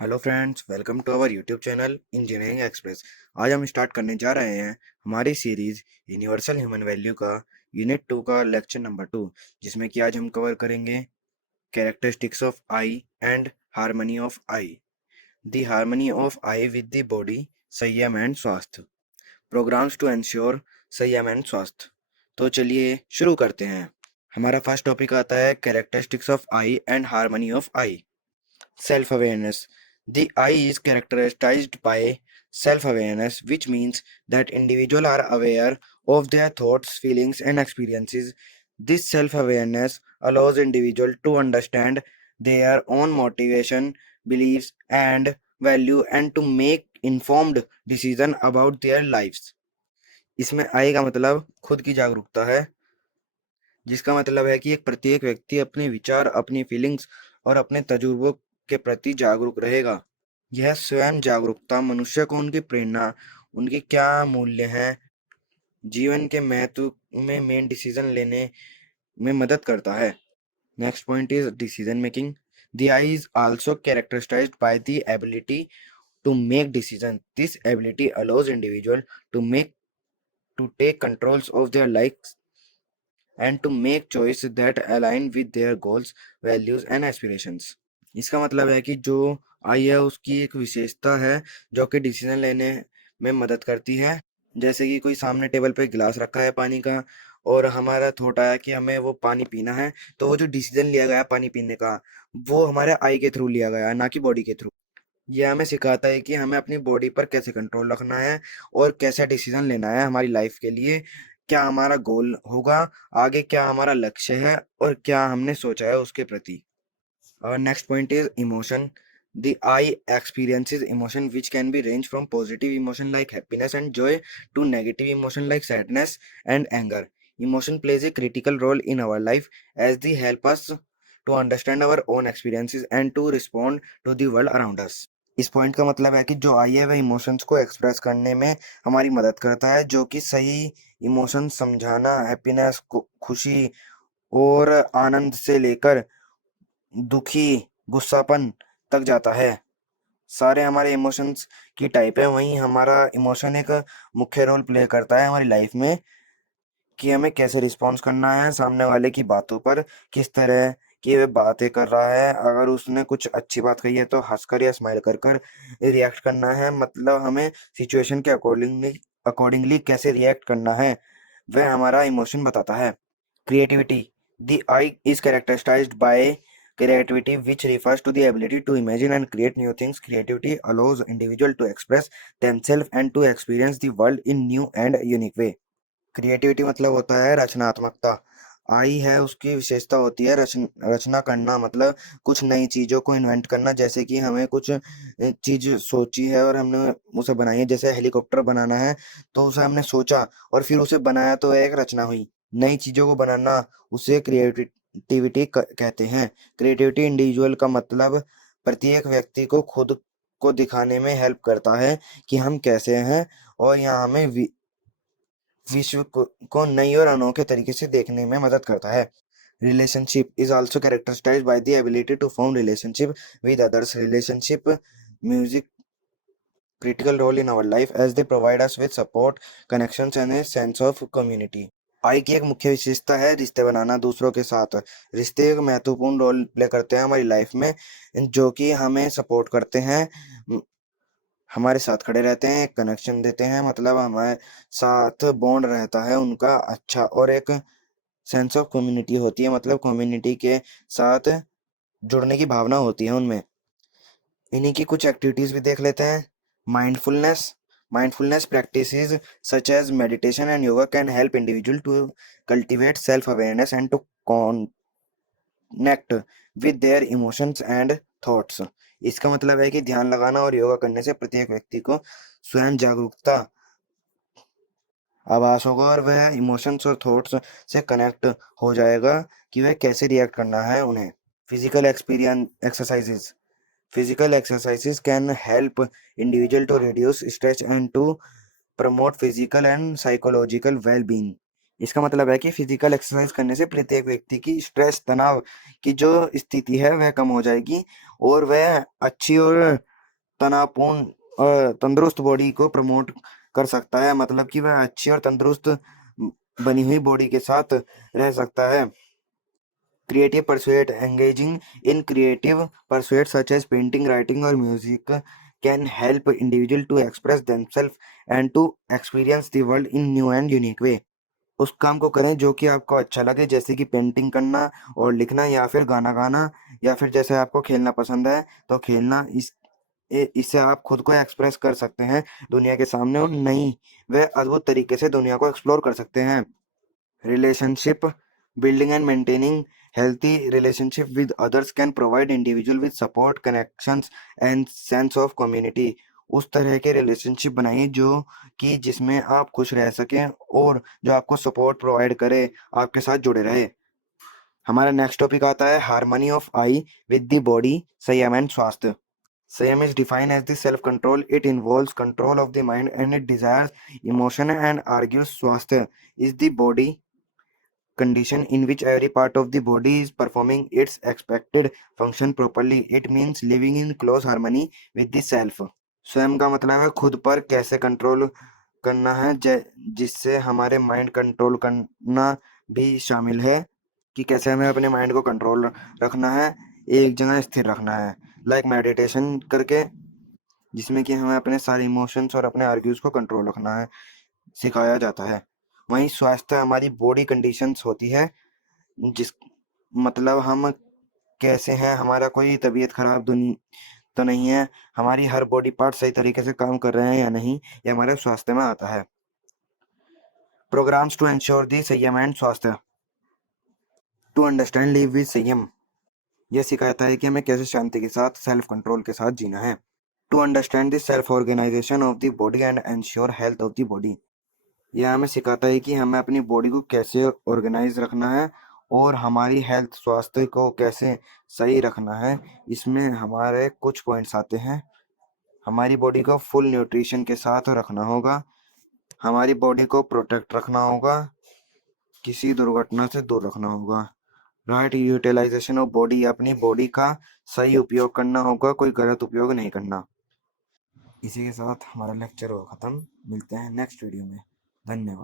Hello friends, welcome to our YouTube channel engineering express. आज हम start करने जा रहे हैं हमारी सीरीज यूनिवर्सल ह्यूमन वैल्यू का यूनिट 2 का लेक्चर नंबर 2, जिसमें कि आज हम कवर करेंगे characteristics of I and harmony of I. The harmony of I with the body, संयम एंड स्वास्थ्य। प्रोग्राम्स टू एंश्योर संयम एंड स्वास्थ्य। तो चलिए शुरू करते हैं। हमारा फर्स्ट टॉपिक आता है characteristics of I and harmony of I. Self-awareness. The I is characterized by self-awareness, which means that individuals are aware of their thoughts, feelings, and experiences. This self-awareness allows individuals to understand their own motivation, beliefs, and value, and to make informed decision about their lives. इसमें आई का मतलब खुद की जागरूकता है, जिसका मतलब है कि एक प्रत्येक व्यक्ति अपने विचार, अपनी फीलिंग्स और अपने तजुर्बों के प्रति जागरूक रहेगा। यह स्वयं जागरूकता मनुष्य को उनकी प्रेरणा, उनके क्या मूल्य हैं, जीवन के महत्व में मेन डिसीजन लेने में मदद करता है। Next point is decision making. The I is also characterised by the ability to make decision. This ability allows individual to take controls of their lives and to make choices that align with their goals, values and aspirations. इसका मतलब है कि जो आई है उसकी एक विशेषता है जो कि डिसीजन लेने में मदद करती है। जैसे कि कोई सामने टेबल पे गिलास रखा है पानी का, और हमारा थॉट आया कि हमें वो पानी पीना है, तो वो जो डिसीजन लिया गया पानी पीने का, वो हमारे आई के थ्रू लिया गया, ना कि बॉडी के थ्रू। ये हमें सिखाता है कि हमें अपनी बॉडी पर कैसे कंट्रोल रखना है और कैसा डिसीजन लेना है हमारी लाइफ के लिए, क्या हमारा गोल होगा आगे, क्या हमारा लक्ष्य है और क्या हमने सोचा है उसके प्रति। Our next point is emotion. The I experiences emotion which can be range from positive emotion like happiness and joy to negative emotion like sadness and anger. Emotion plays a critical role in our life as they help us to understand our own experiences and to respond to the world around us. इस point का मतलब है कि जो आई है वह emotions को express करने में हमारी मदद करता है, जो कि सही इमोशन समझाना, हैप्पीनेस, खुशी और आनंद से लेकर दुखी, गुस्सापन तक जाता है। सारे हमारे इमोशंस की टाइप है, वहीं हमारा इमोशन एक मुख्य रोल प्ले करता है हमारी लाइफ में कि हमें कैसे रिस्पॉन्स करना है सामने वाले की बातों पर, किस तरह की वह बातें कर रहा है। अगर उसने कुछ अच्छी बात कही है तो हंसकर या स्माइल कर कर रिएक्ट करना है, मतलब हमें सिचुएशन के अकॉर्डिंगली अकॉर्डिंगली कैसे रिएक्ट करना है, वह हमारा इमोशन बताता है। Creativity. The I is characterized by creativity, which refers to the ability to imagine and create new things. Creativity allows individual to express themselves and to experience the world in new and unique way. Creativity मतलब होता है रचनात्मकता। आई है उसकी विशेषता होती है रचना करना, मतलब कुछ नई चीजों को इन्वेंट करना। जैसे कि हमें कुछ चीज सोची है और हमने उसे बनाई है, जैसे हेलीकॉप्टर बनाना है तो उसे हमने सोचा और फिर उसे बनाया, तो एक रचना हुई। नई चीजों को बनाना, उसे क्रिएटिविटी कहते हैं। क्रिएटिविटी इंडिविजुअल का मतलब प्रत्येक व्यक्ति को खुद को दिखाने में हेल्प करता है कि हम कैसे हैं, और यहाँ हमें विश्व को नई और अनोखे तरीके से देखने में मदद करता है। Relationship is also characterised by the ability to form relationship with others. Relationship music critical role in our life as they provide us with support, connections and a sense of community. आई की एक मुख्य विशेषता है रिश्ते बनाना दूसरों के साथ। रिश्ते एक महत्वपूर्ण रोल प्ले करते हैं हमारी लाइफ में, जो कि हमें सपोर्ट करते हैं, हमारे साथ खड़े रहते हैं, एक कनेक्शन देते हैं, मतलब हमारे साथ बॉन्ड रहता है उनका अच्छा, और एक सेंस ऑफ कम्युनिटी होती है, मतलब कम्युनिटी के साथ जुड़ने की भावना होती है उनमें। इन्हीं की कुछ एक्टिविटीज भी देख लेते हैं। Mindfulness mindfulness practices such as meditation and yoga can help individual to cultivate self awareness and to connect with their emotions and thoughts. इसका मतलब है कि ध्यान लगाना और योगा करने से प्रत्येक व्यक्ति को स्वयं जागरूकता आभास होगा और वह इमोशंस और थॉट्स से कनेक्ट हो जाएगा कि वह कैसे रिएक्ट करना है उन्हें। Physical experience exercises Physical exercises can help individual to reduce stress and to promote physical and psychological well-being. इसका मतलब है कि फिजिकल एक्सरसाइज करने से प्रत्येक व्यक्ति की स्ट्रेस, तनाव की जो स्थिति है वह कम हो जाएगी और वह अच्छी और तनावपूर्ण और तंदुरुस्त बॉडी को प्रमोट कर सकता है, मतलब कि वह अच्छी और तंदुरुस्त बनी हुई बॉडी के साथ रह सकता है। Creative pursuit engaging in creative pursuit such as painting, writing और music can help individual to express themselves and to experience the world in new and unique way. उस काम को करें जो कि आपको अच्छा लगे, जैसे कि पेंटिंग करना और लिखना, या फिर गाना गाना, या फिर जैसे आपको खेलना पसंद है तो खेलना। इससे आप खुद को एक्सप्रेस कर सकते हैं दुनिया के सामने, और नई व अद्भुत तरीके से दुनिया को एक्सप्लोर कर सकते हैं। Relationship building and maintaining healthy relationship with others can provide individual with support, connections and sense of community। उस तरह के रिलेशनशिप बनाइए जो कि जिसमें आप खुश रह सकें और जो आपको सपोर्ट प्रोवाइड करे, आपके साथ जुड़े रहे। हमारा नेक्स्ट टॉपिक आता है harmony of I with the body, संयम एंड स्वास्थ्य। संयम is defined as the self-control. It involves control of the mind and it desires emotion and argues swasthya is the body condition in which every part of the body is performing its expected function properly. It means living in close harmony with the self। स्वयं का मतलब है खुद पर कैसे control करना है, जिससे हमारे माइंड कंट्रोल करना भी शामिल है, कि कैसे हमें अपने माइंड को कंट्रोल रखना है, एक जगह स्थिर रखना है, लाइक मेडिटेशन करके, जिसमें कि हमें अपने सारे इमोशंस और अपने आर्ग्यूज को कंट्रोल रखना है, सिखाया जाता है। वहीं स्वास्थ्य हमारी बॉडी कंडीशंस होती है, जिस मतलब हम कैसे हैं, हमारा कोई तबीयत खराब तो नहीं है, हमारी हर बॉडी पार्ट सही तरीके से काम कर रहे हैं या नहीं, ये हमारे स्वास्थ्य में आता है। प्रोग्राम्स टू एंश्योर दी संयम एंड स्वास्थ्य। टू अंडरस्टैंड लिव विद संयम, यह सिखाता है कि हमें कैसे शांति के साथ, सेल्फ कंट्रोल के साथ जीना है। To understand the self organisation of the body and ensure health of the body, यह हमें सिखाता है कि हमें अपनी बॉडी को कैसे ऑर्गेनाइज रखना है और हमारी हेल्थ, स्वास्थ्य को कैसे सही रखना है। इसमें हमारे कुछ पॉइंट्स आते हैं। हमारी बॉडी को फुल न्यूट्रिशन के साथ रखना होगा, हमारी बॉडी को प्रोटेक्ट रखना होगा, किसी दुर्घटना से दूर रखना होगा। राइट यूटिलाइजेशन ऑफ बॉडी, अपनी बॉडी का सही उपयोग करना होगा, कोई गलत उपयोग नहीं करना। इसी के साथ हमारा लेक्चर हो खत्म। मिलते हैं नेक्स्ट वीडियो में। धन्यवाद।